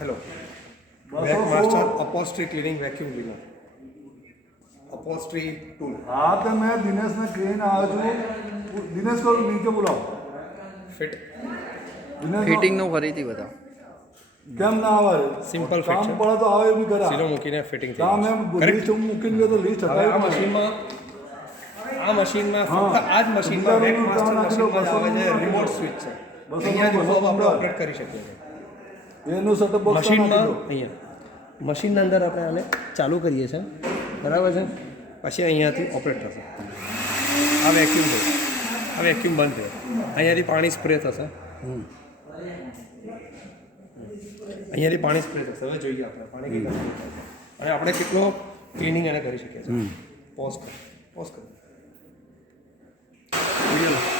Hello, Vac Master upholstery cleaning vacuum cleaner, upholstery tool. हाँ तो मैं दिनेश ने क्लीन आज दिनेश को नीचे बुलाओ ફિટ दिनेश ફિટિંગનું ફરીથી બતાવો. કેમ ના આવે સિમ્પલ ફિટ કામ છે. પડે તો આવે એવી કરા સીધો મૂકીને ફિટિંગ થઈ કામ જાય. એમ Correct? લિસ્ટ મૂકીને ગયો તો લિસ્ટ હવે આ હટાવી મશીનમાં હા. ફક્ત આ જ મશીનમાં વેક બીજા માસ્ટર નાખી દો, મશીનમાં જ આવે છે 200 રિમોટ સ્વિચ છે. 200 અહીંયાથી હોબ આપણે 200 ઓપરેટ કરી શકીએ છીએ. એનું સેટઅપ બોક્સ મશીનમાં અહીંયા મશીનના અંદર આપણે આને ચાલુ કરીએ છીએ, બરાબર છે. પછી અહીંયાથી ઓપરેટ થશે. આ વેક્યુમ છે, આ વેક્યુમ બંધ છે. અહીંયાથી પાણી સ્પ્રે થશે. અહીંયાથી પાણી સ્પ્રે થશે. હવે જોઈએ આપણે પાણી કેટલું સ્પ્રે થાય છે અને આપણે કેટલો ક્લિનિંગ એને કરી શકીએ છીએ. પોઝ કરો. વિડીયો